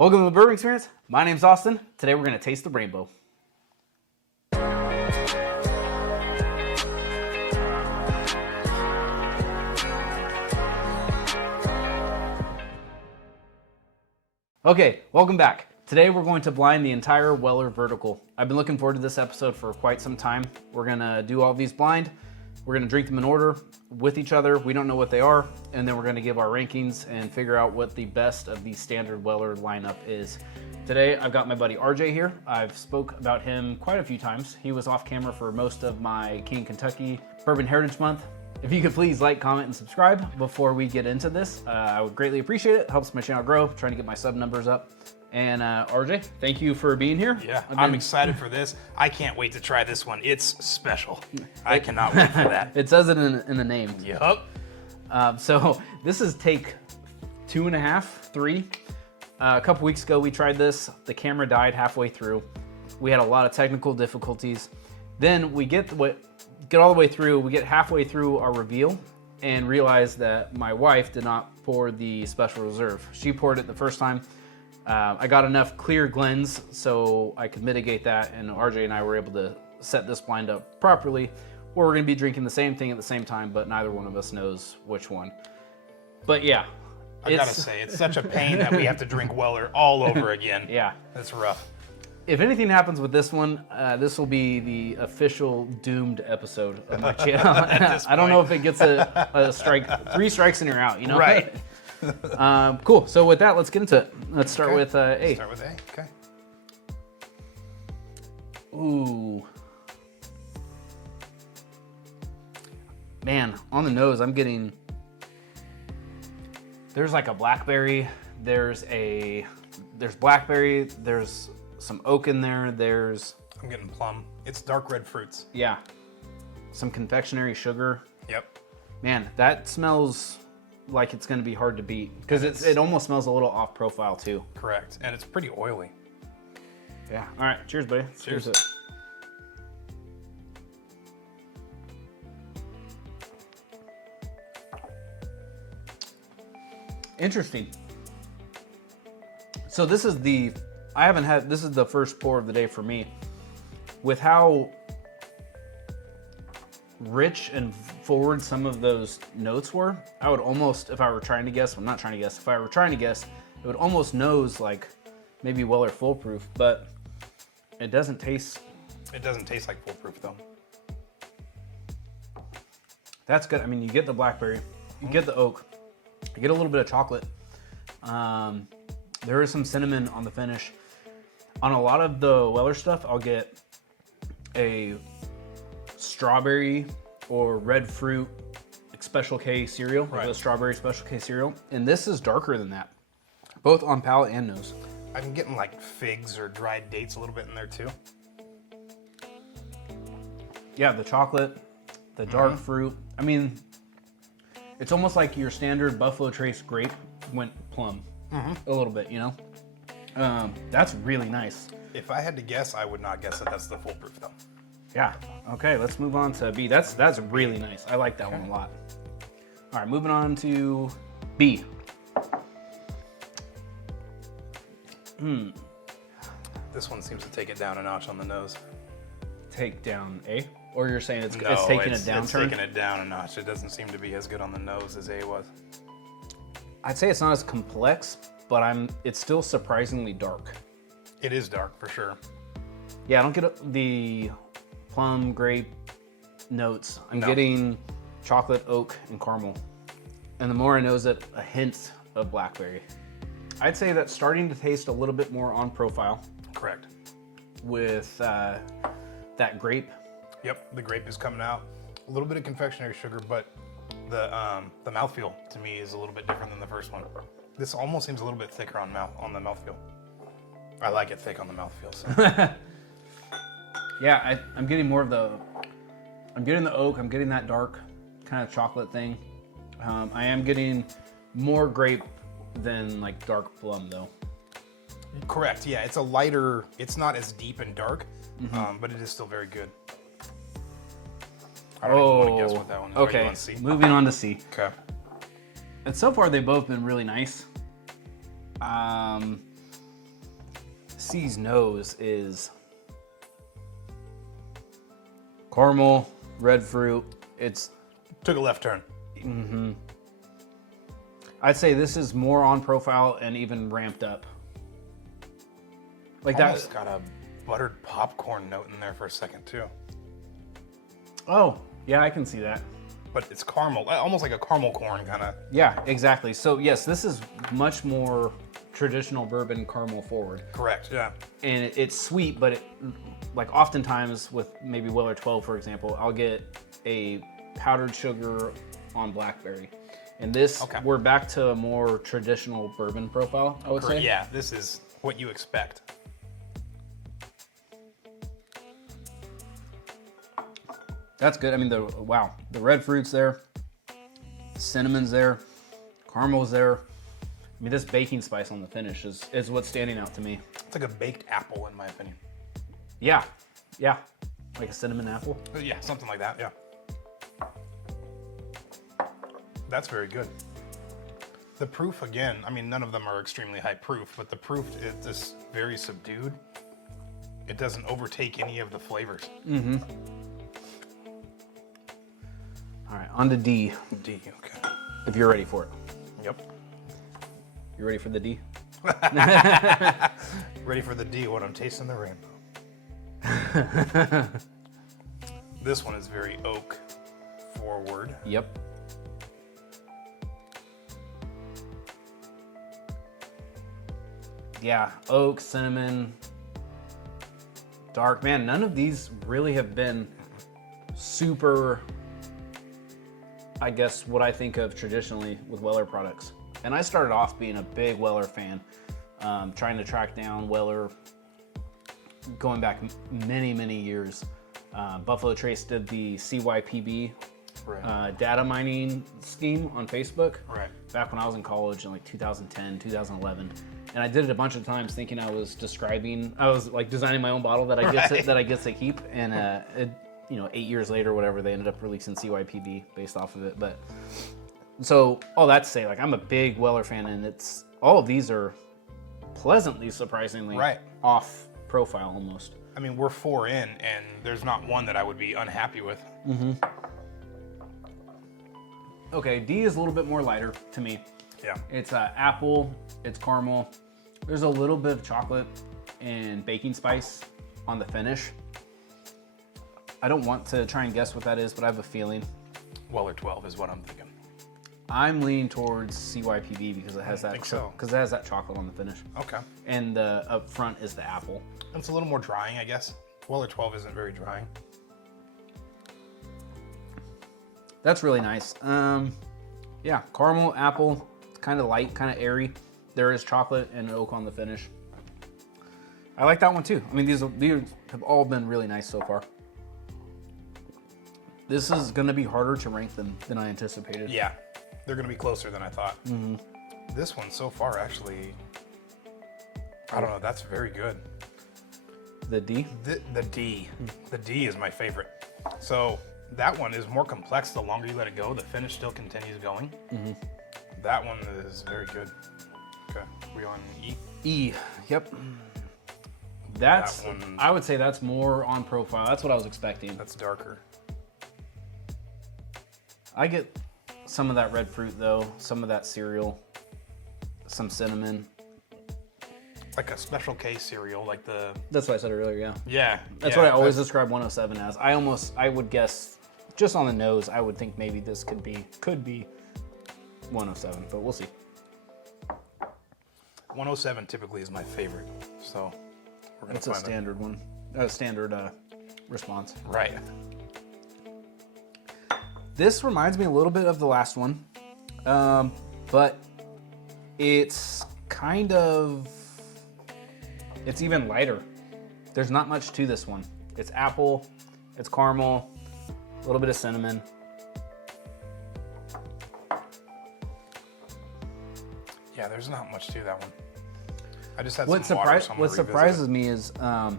Welcome to the Bourbon Experience. My name's Austin. Today we're going to taste the rainbow. Okay, welcome back. Today we're going to blind the entire Weller vertical. I've been looking forward to this episode for quite some time. We're going to do all these blind. We're going to drink them in order with each other. We don't know what they are. And then we're going to give our rankings and figure out what the best of the standard Weller lineup is. Today, I've got my buddy RJ here. I've spoke about him quite a few times. He was off camera for most of my King Kentucky Bourbon Heritage Month. If you could please like, comment, and subscribe before we get into this, I would greatly appreciate it. It helps my channel grow, trying to get my sub numbers up. And RJ, thank you for being here. Yeah, I'm excited for this. I can't wait to try this one. It's special. I cannot wait for that. It says it in the name. Yep. So this is take 2.5, 3. A couple weeks ago we tried this. The camera died halfway through. We had a lot of technical difficulties. Then we get all the way through. We get halfway through our reveal and realize that my wife did not pour the Special Reserve. She poured it the first time. I got enough clear Glens so I could mitigate that, and RJ and I were able to set this blind up properly, where we're going to be drinking the same thing at the same time, but neither one of us knows which one. But yeah. I gotta say, it's such a pain that we have to drink Weller all over again. Yeah. That's rough. If anything happens with this one, this will be the official doomed episode of my channel. I don't know if it gets a strike, 3 strikes and you're out, you know? Right. Cool. So with that, let's get into it. Let's start with A. Start with A. Okay. Ooh. Man, on the nose, I'm getting. There's like a blackberry. There's blackberry. There's some oak in there. I'm getting plum. It's dark red fruits. Yeah. Some confectionery sugar. Yep. Man, that smells like it's going to be hard to beat because it almost smells a little off profile too. Correct, and it's pretty oily. Yeah. All right. Cheers, buddy. Cheers. It. Interesting. So this is the first pour of the day for me. With how rich and forward some of those notes were, I would almost, if I were trying to guess, if I were trying to guess, it would almost nose like maybe Weller Foolproof, but it doesn't taste. It doesn't taste like Foolproof though. That's good. I mean, you get the blackberry, you get the oak, you get a little bit of chocolate. There is some cinnamon on the finish. On a lot of the Weller stuff, I'll get a strawberry or red fruit Special K cereal, like a strawberry Special K cereal. And this is darker than that, both on palate and nose. I'm getting like figs or dried dates a little bit in there too. Yeah, the chocolate, the dark fruit. I mean, it's almost like your standard Buffalo Trace grape went plum a little bit, you know? That's really nice. If I had to guess, I would not guess that that's the Foolproof though. Yeah. Okay, let's move on to B. That's really nice. I like that one a lot. All right, moving on to B. This one seems to take it down a notch on the nose. Take down A? Or you're saying it's taking a downturn? It's taking it down a notch. It doesn't seem to be as good on the nose as A was. I'd say it's not as complex, but it's still surprisingly dark. It is dark for sure. Yeah, I don't get the plum, grape notes. I'm getting chocolate, oak, and caramel. And the more I nose it, a hint of blackberry. I'd say that's starting to taste a little bit more on profile. Correct. With that grape. Yep, the grape is coming out. A little bit of confectionery sugar, but the mouthfeel to me is a little bit different than the first one. This almost seems a little bit thicker on the mouthfeel. I like it thick on the mouthfeel. So. Yeah, I'm getting more of I'm getting the oak, I'm getting that dark kind of chocolate thing. I am getting more grape than like dark plum though. Correct, yeah, it's a lighter, it's not as deep and dark, but it is still very good. I don't even want to guess what that one is. Okay, Are you on C? Moving on to C. Okay. And so far they've both been really nice. C's nose is caramel, red fruit. It's Took a left turn. I'd say this is more on profile and even ramped up. Like Almost that. got a buttered popcorn note in there for a second too. Oh, yeah, I can see that. But it's caramel, almost like a caramel corn kind of. Yeah, exactly. So yes, this is much more traditional bourbon caramel forward. Correct, yeah. And it's sweet, but like oftentimes with maybe Weller 12, for example, I'll get a powdered sugar on blackberry. And this, we're back to a more traditional bourbon profile, I would say. Yeah, this is what you expect. That's good. I mean, the red fruit's there, cinnamon's there, caramel's there. I mean, this baking spice on the finish is what's standing out to me. It's like a baked apple, in my opinion. Yeah, yeah, like a cinnamon apple. Yeah, something like that, yeah. That's very good. The proof, again, I mean, none of them are extremely high proof, but the proof is just very subdued. It doesn't overtake any of the flavors. All right, on to D. D, okay. If you're ready for it. Yep. You ready for the D? Ready for the D when I'm tasting the rainbow. This one is very oak forward. Yep. Yeah, oak, cinnamon, dark. Man, none of these really have been super, I guess, what I think of traditionally with Weller products. And I started off being a big Weller fan, trying to track down Weller going back many, many years. Buffalo Trace did the CYPB data mining scheme on Facebook back when I was in college in like 2010, 2011. And I did it a bunch of times thinking I was designing my own bottle that I get to keep. And 8 years later, whatever, they ended up releasing CYPB based off of it. But so all that to say, like, I'm a big Weller fan, and all of these are pleasantly surprisingly off profile almost. I mean, we're 4 in, and there's not one that I would be unhappy with. Okay, D is a little bit more lighter to me. Yeah. It's apple, it's caramel. There's a little bit of chocolate and baking spice on the finish. I don't want to try and guess what that is, but I have a feeling. Weller 12 is what I'm thinking. I'm leaning towards CYPB because it has that chocolate on the finish. Okay. And the up front is the apple. It's a little more drying, I guess. Weller 12 isn't very drying. That's really nice. Yeah, caramel, apple, it's kind of light, kind of airy. There is chocolate and oak on the finish. I like that one too. I mean, these have all been really nice so far. This is going to be harder to rank than I anticipated. Yeah, they're going to be closer than I thought. This one so far, actually, I don't know, that's very good. The D? The D. The D is my favorite. So that one is more complex the longer you let it go. The finish still continues going. That one is very good. Okay, we on E? E, yep. I would say that's more on profile. That's what I was expecting. That's darker. I get some of that red fruit though, some of that cereal, some cinnamon. Like a Special K cereal, like the... That's what I said earlier, yeah. Yeah. That's what I always describe 107 as. I would guess, just on the nose, I would think maybe this could be 107, but we'll see. 107 typically is my favorite, so we're gonna It's a standard one, a standard response. Right. This reminds me a little bit of the last one, but it's kind of, it's even lighter. There's not much to this one. It's apple, it's caramel, a little bit of cinnamon. Yeah, there's not much to that one. I just had What some water, so I'm gonna surprises me is on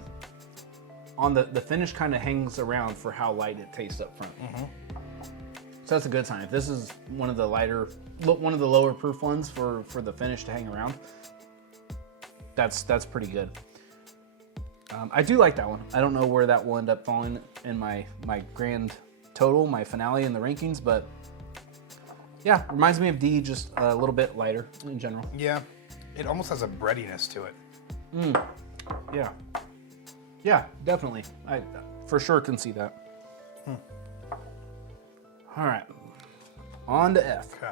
the finish kind of hangs around for how light it tastes up front. So that's a good sign. If this is one of the lower proof ones for the finish to hang around, that's pretty good. I do like that one. I don't know where that will end up falling in my grand total, my finale in the rankings, but yeah, reminds me of D, just a little bit lighter in general. Yeah, it almost has a breadiness to it. Yeah. Yeah, definitely. I for sure can see that. All right, on to F. Okay.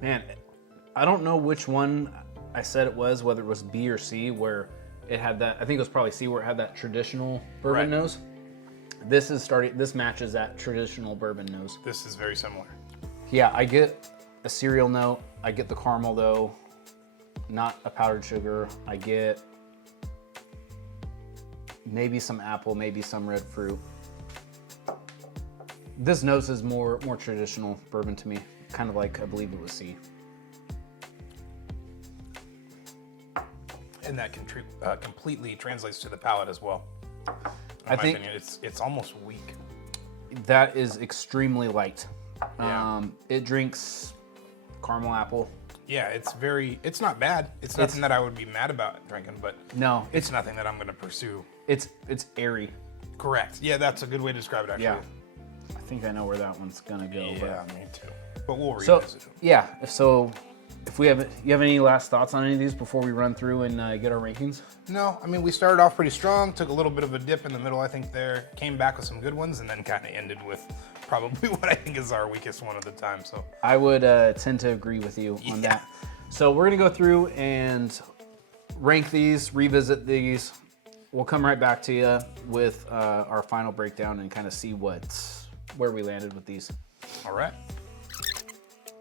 Man, I don't know which one I said it was, whether it was B or C, where it had that, I think it was probably C, where it had that traditional bourbon nose. This matches that traditional bourbon nose. This is very similar. Yeah, I get a cereal note. I get the caramel though, not a powdered sugar. I get maybe some apple, maybe some red fruit. This nose is more traditional bourbon to me, kind of like I believe it was C. And that completely translates to the palate as well. I think opinion, it's almost weak. That is extremely light. Yeah. It drinks caramel apple. Yeah, it's not bad. It's nothing that I would be mad about drinking, but No, it's nothing that I'm going to pursue. It's airy. Correct. Yeah, that's a good way to describe it, actually. Yeah. I think I know where that one's gonna go. Yeah, me too. But we'll So revisit it. yeah, if you have any last thoughts on any of these before we run through and get our rankings? No, I mean, we started off pretty strong, took a little bit of a dip in the middle, I think there, came back with some good ones, and then kind of ended with probably what I think is our weakest one at the time. So I would tend to agree with you on that. So we're gonna go through and rank these, revisit these. We'll come right back to you with our final breakdown and kind of see where we landed with these. all right.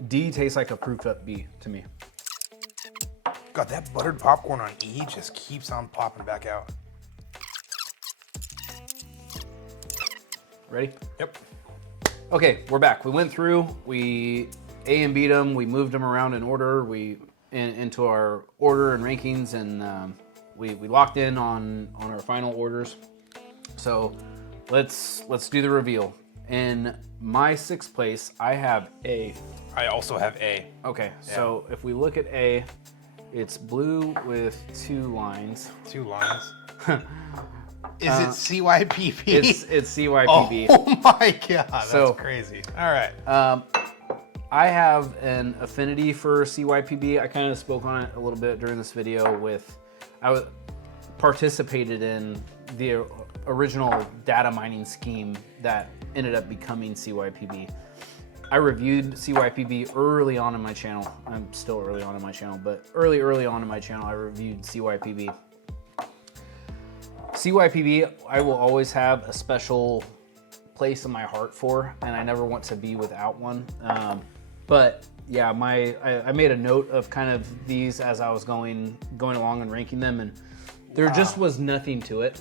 D tastes like a proofed up B to me. God, that buttered popcorn on E just keeps on popping back out. Ready? Yep. Okay, we're back. We went through, we A and B'd them, we moved them around in order, into our order and rankings, and we locked in on our final orders. So let's do the reveal. In my 6th place, I have A. I also have A. Okay, so if we look at A, it's blue with 2 lines. 2 lines. Is it CYPP? It's CYPB. Oh my god, that's So- crazy. All right. I have an affinity for CYPB. I kind of spoke on it a little bit during this video I participated in the original data mining scheme that ended up becoming CYPB. I reviewed CYPB early on in my channel. I'm still early on in my channel, but early on in my channel, I reviewed CYPB. CYPB, I will always have a special place in my heart for, and I never want to be without one. But yeah, I made a note of kind of these as I was going along and ranking them, and there just was nothing to it.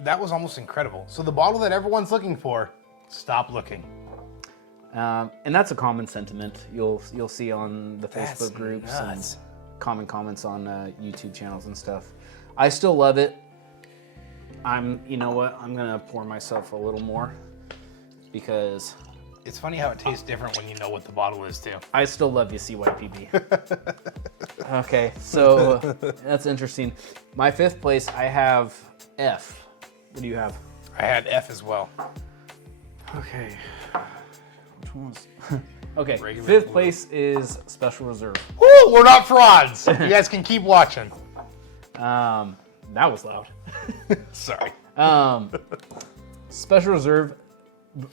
That was almost incredible. So the bottle that everyone's looking for, stop looking. And that's a common sentiment you'll see on the That's Facebook groups nuts. and common comments on YouTube channels and stuff. I still love it. You know what? I'm gonna pour myself a little more because It's funny how it tastes different when you know what the bottle is too. I still love you, CYPB. Okay, so that's interesting. My 5th place, I have F. What do you have? I had F as well. Okay. Which one was? Okay, Regular 5th blue. place is Special Reserve. Woo, we're not frauds. You guys can keep watching. That was loud. Sorry. Special Reserve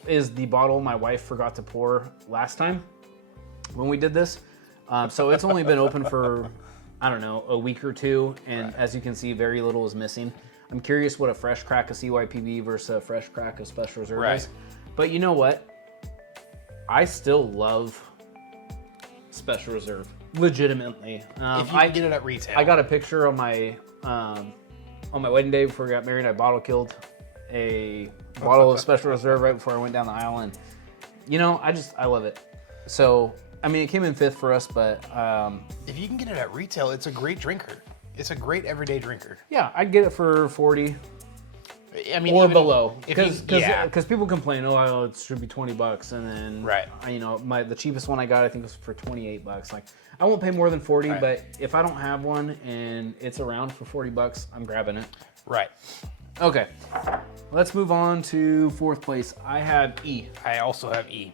is the bottle my wife forgot to pour last time when we did this. So it's only been open for, I don't know, a week or two. And as you can see, very little is missing. I'm curious what a fresh crack of CYPB versus a fresh crack of Special Reserve is. But you know what? I still love Special Reserve, legitimately. If you can get it at retail. I got a picture on my wedding day before we got married. I bottle killed a bottle of Special Reserve right before I went down the aisle, and you know, I love it. So I mean, it came in 5th for us, but if you can get it at retail, it's a great drinker. It's a great everyday drinker. yeah, I'd get it for 40. I mean, or even below, if you- because people complain, oh, it should be $20, and then Right. you know, the cheapest one I got I think was for $28. Like, I won't pay more than 40, Right. but if I don't have one and it's around for $40, I'm grabbing it. Right. Okay, let's move on to fourth place. I have E. I also have E.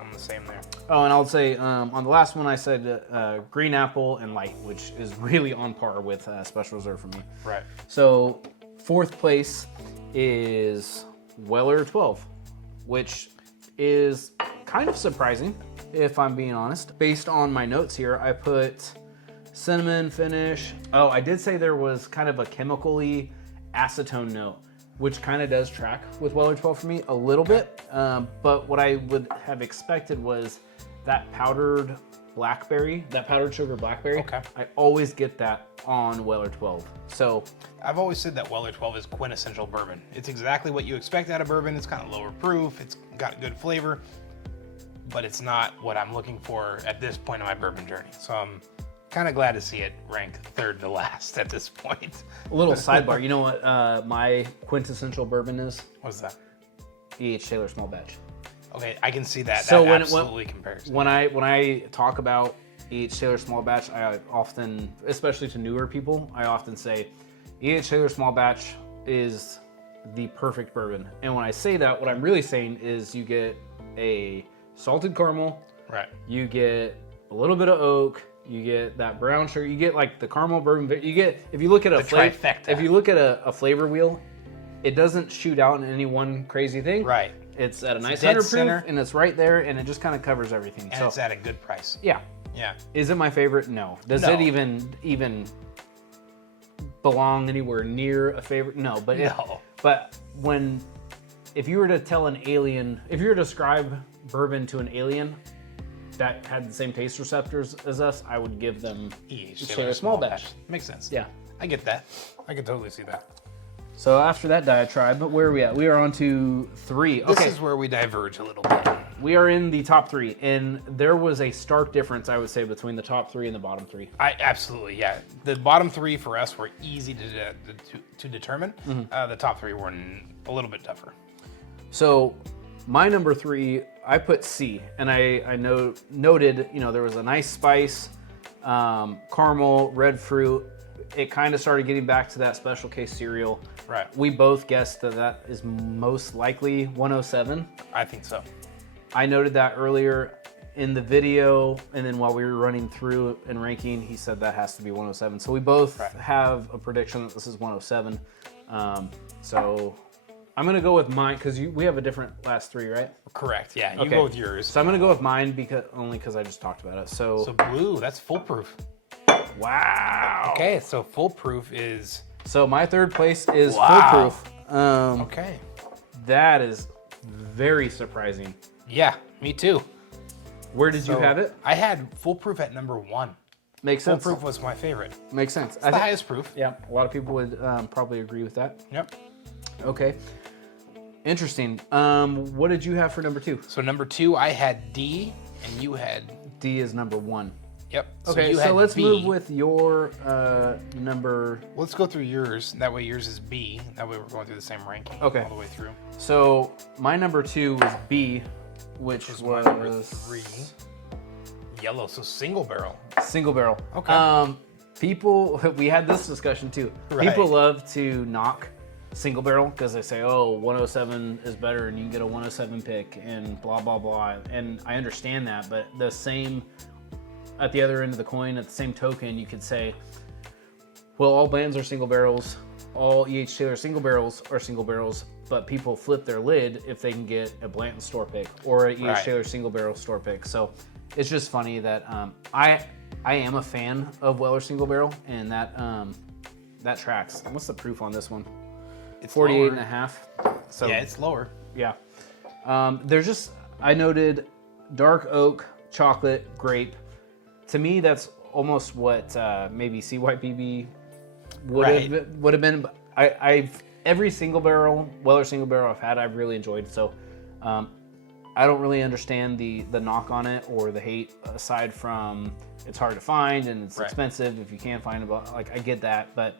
I'm the same there. Oh, and I'll say on the last one I said green apple and light, which is really on par with special reserve for me. Right. So fourth place is Weller 12, which is kind of surprising, if I'm being honest. Based on my notes here, I put cinnamon finish. Oh, I did say there was kind of a chemically acetone note, which kind of does track with Weller 12 for me a little bit. But what I would have expected was that powdered blackberry, that powdered sugar blackberry. Okay. I always get that on Weller 12. So I've always said that Weller 12 is quintessential bourbon. It's exactly what you expect out of bourbon. It's kind of lower proof. It's got good flavor, but it's not what I'm looking for at this point in my bourbon journey. So I'm kind of glad to see it ranked third to last at this point. a little sidebar, you know what my quintessential bourbon is? What's that? E.H. Taylor Small Batch. Okay, I can see that. So That when absolutely compares. When I talk about E.H. Taylor Small Batch, I often, especially to newer people, I often say E.H. Taylor Small Batch is the perfect bourbon. And when I say that, what I'm really saying is you get a salted caramel, Right. you get a little bit of oak, you get that brown sugar, you get like the caramel bourbon. You get, if you look at a trifecta. if you look at a flavor wheel, it doesn't shoot out in any one crazy thing. Right. It's at a nice dead 100 center. proof, and it's right there, and it just kind of covers everything. And so it's at a good price. yeah, Yeah. is it my favorite? No. Does No. it even belong anywhere near a favorite? No. But No. if you were to tell an alien, if you were to describe bourbon to an alien that had the same taste receptors as us, I would give them E.H. Taylor Small Batch. Makes sense. Yeah. I get that. I can totally see that. So after that diatribe, where are we at? We are on to 3. Okay. This is where we diverge a little bit. We are in the top 3, and there was a stark difference, I would say, between the top 3 and the bottom 3. Absolutely, yeah. The bottom 3 for us were easy to determine. Mm-hmm. The top 3 were a little bit tougher. So my number 3, I put C, and I noted, you know, there was a nice spice, caramel, red fruit. It kind of started getting back to that special case cereal. Right. We both guessed that is most likely 107. I think so. I noted that earlier in the video, and then while we were running through and ranking, he said that has to be 107. So we both have a prediction that this is 107. So I'm gonna go with mine because we have a different last 3, right? Correct. Yeah. You Okay. go with yours. So I'm gonna go with mine because I just talked about it. So blue. That's foolproof. Wow. Okay. So foolproof is. So my third place is Wow. foolproof. Okay. That is very surprising. Yeah. Me too. Where did you So have it? I had foolproof at number 1. Makes sense. Foolproof was my favorite. Makes sense. It's the highest proof. Yeah, a lot of people would probably agree with that. Yep. Okay. Interesting. What did you have for number 2? So number 2, I had D, and you had. D is number 1. Yep. Okay, you so had let's B. move with your number. Let's go through yours. That way yours is B. That way we're going through the same ranking Okay. all the way through. So my number 2 was B, which was my number 3. Yellow, so single barrel. single barrel. Okay. People, we had this discussion too. Right. People love to knock single barrel because they say, oh, 107 is better and you can get a 107 pick and blah, blah, blah. And I understand that, but the same, at the other end of the coin, at the same token, you could say, well, all Blanton's are single barrels, all E.H. Taylor single barrels are single barrels, but people flip their lid if they can get a Blanton store pick or a E.H. Right. Taylor single barrel store pick. So it's just funny that I am a fan of Weller single barrel, and that tracks. What's the proof on this one? It's 48 lower. and a half. So Yeah, it's lower. yeah. There's just, I noted dark oak, chocolate, grape. To me, that's almost what maybe CYPB would have been. But I've every single barrel, Weller single barrel I've had, I've really enjoyed. So I don't really understand the knock on it or the hate, aside from it's hard to find and it's expensive if you can't find it. Like, I get that, but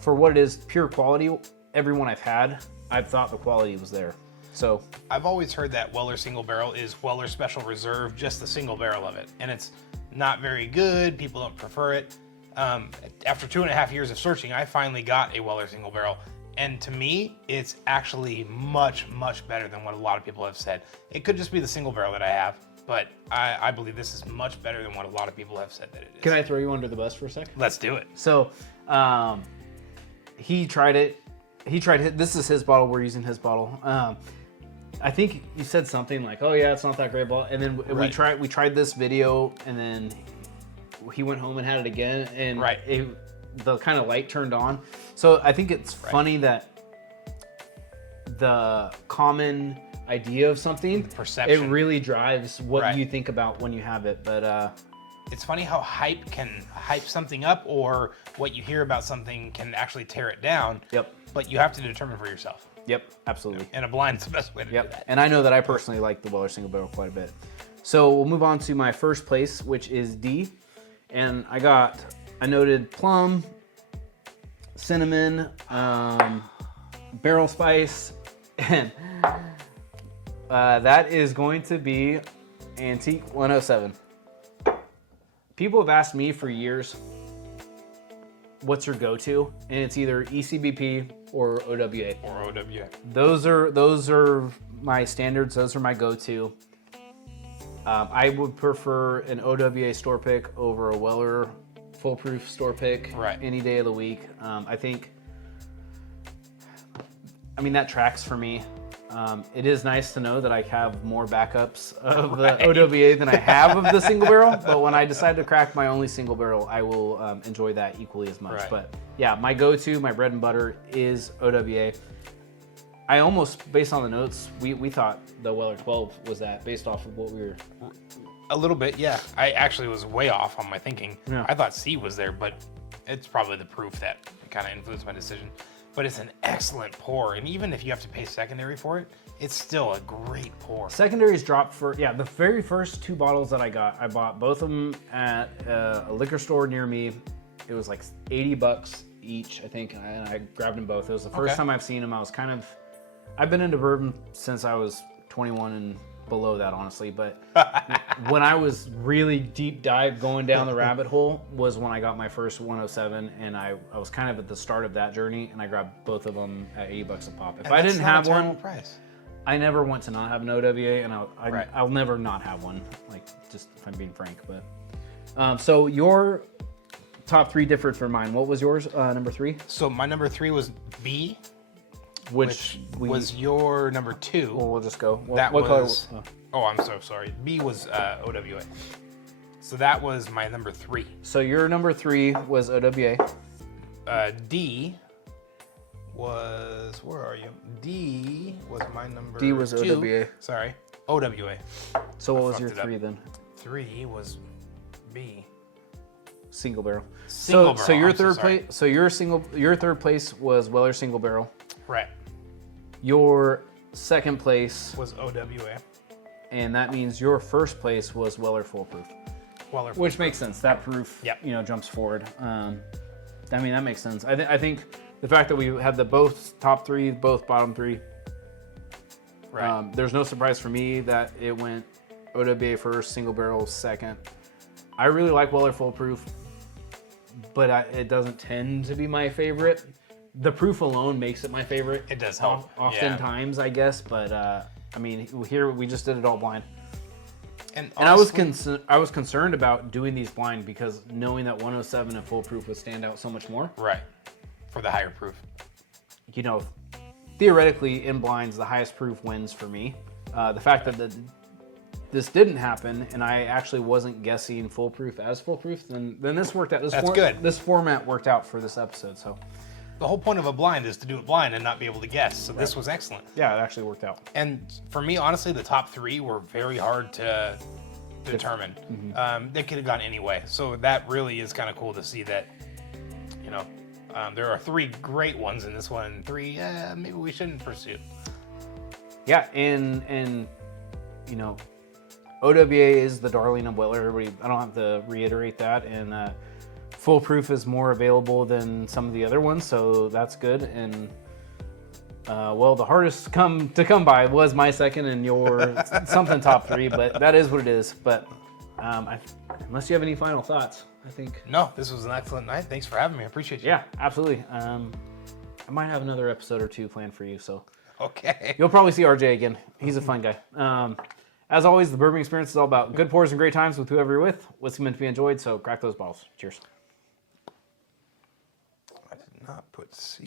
for what it is, pure quality everyone I've had, I've thought the quality was there. So I've always heard that Weller single barrel is Weller Special Reserve, just the single barrel of it. And it's not very good. People don't prefer it. After 2.5 years of searching, I finally got a Weller single barrel. And to me, it's actually much, much better than what a lot of people have said. It could just be the single barrel that I have, but I believe this is much better than what a lot of people have said that it is. can I throw you under the bus for a second? Let's do it. So he tried it. This is his bottle. We're using his bottle. I think you said something like, "Oh yeah, it's not that great bottle." And then Right. we tried this video, and then he went home and had it again, and Right. the kind of light turned on. So I think it's funny that the common idea of something, perception, it really drives what Right. you think about when you have it. But it's funny how hype can hype something up, or what you hear about something can actually tear it down. Yep. But you have to determine for yourself. Yep, absolutely. And a blind's the best way to do Yep, that. and I know that I personally like the Weller single barrel quite a bit. So we'll move on to my first place, which is D. And I noted plum, cinnamon, barrel spice, and that is going to be Antique 107. People have asked me for years, what's your go-to? And it's either ECBP or OWA. Or OWA. Those are my standards. Those are my go-to. I would prefer an OWA store pick over a Weller foolproof store pick any day of the week. I mean, that tracks for me. It is nice to know that I have more backups of the OWA than I have of the single barrel, but when I decide to crack my only single barrel, I will enjoy that equally as much. Right. But yeah, my go-to, my bread and butter is OWA. I almost, based on the notes, we thought the Weller 12 was that, based off of what we were... A little bit, yeah. I actually was way off on my thinking. Yeah. I thought C was there, but it's probably the proof that kind of influenced my decision. But it's an excellent pour, and even if you have to pay secondary for it, it's still a great pour. Secondaries dropped for, the very first 2 bottles that I bought both of them at a liquor store near me. It was like $80 each, I think, and I grabbed them both. It was the first time I've seen them. I've been into bourbon since I was 21 and below that, honestly, but when I was really deep dive going down the rabbit hole was when I got my first 107, and I was kind of at the start of that journey, and I grabbed both of them at $80 a pop. If I didn't have one, price. I never want to not have an OWA, and I'll never not have one, like, just if I'm being frank. But so your top 3 differed from mine. What was yours, number 3? So my number 3 was B, Which was your number 2. Well, we'll just go. That what was. color? Oh, I'm so sorry. B was OWA. So that was my number 3. So your number 3 was OWA. D was, where are you? D was my number D was 2. OWA. Sorry, OWA. So what was your fucked it 3 up. then? 3 was B. Single barrel. Single So barrel, your I'm so third sorry. place. So your third place was Weller single barrel. Right. Your second place, Was OWA. and that means your first place was Weller foolproof. Weller. Which makes sense. That proof, Yep. jumps forward. I mean, that makes sense. I think the fact that we had the both top 3, both bottom 3. Right. There's no surprise for me that it went OWA first, single barrel second. I really like Weller foolproof, but it doesn't tend to be my favorite. The proof alone makes it my favorite. It does help. Oftentimes, I guess, but I mean, here we just did it all blind. And I was concerned about doing these blind because knowing that 107 and foolproof would stand out so much more. Right. For the higher proof. Theoretically, in blinds, the highest proof wins for me. The fact that this didn't happen and I actually wasn't guessing foolproof as foolproof, then this worked out. That's good. This format worked out for this episode, so. The whole point of a blind is to do it blind and not be able to guess. So this was excellent. Yeah, it actually worked out. And for me, honestly, the top 3 were very hard to determine. They could have gone any way. So that really is kind of cool to see that, there are 3 great ones in this one. 3, maybe we shouldn't pursue. Yeah, and OWA is the darling of Weller. Everybody, I don't have to reiterate that. And foolproof is more available than some of the other ones, so that's good. And Well, the hardest to come by was my second and your something top 3, but that is what it is. But unless you have any final thoughts, I think. No, this was an excellent night. Thanks for having me. I appreciate you. Yeah, absolutely. I might have another episode or 2 planned for you, so. Okay. You'll probably see RJ again. He's a fun guy. As always, the bourbon experience is all about good pours and great times with whoever you're with. Whiskey meant to be enjoyed, so crack those bottles. Cheers. I did not put C.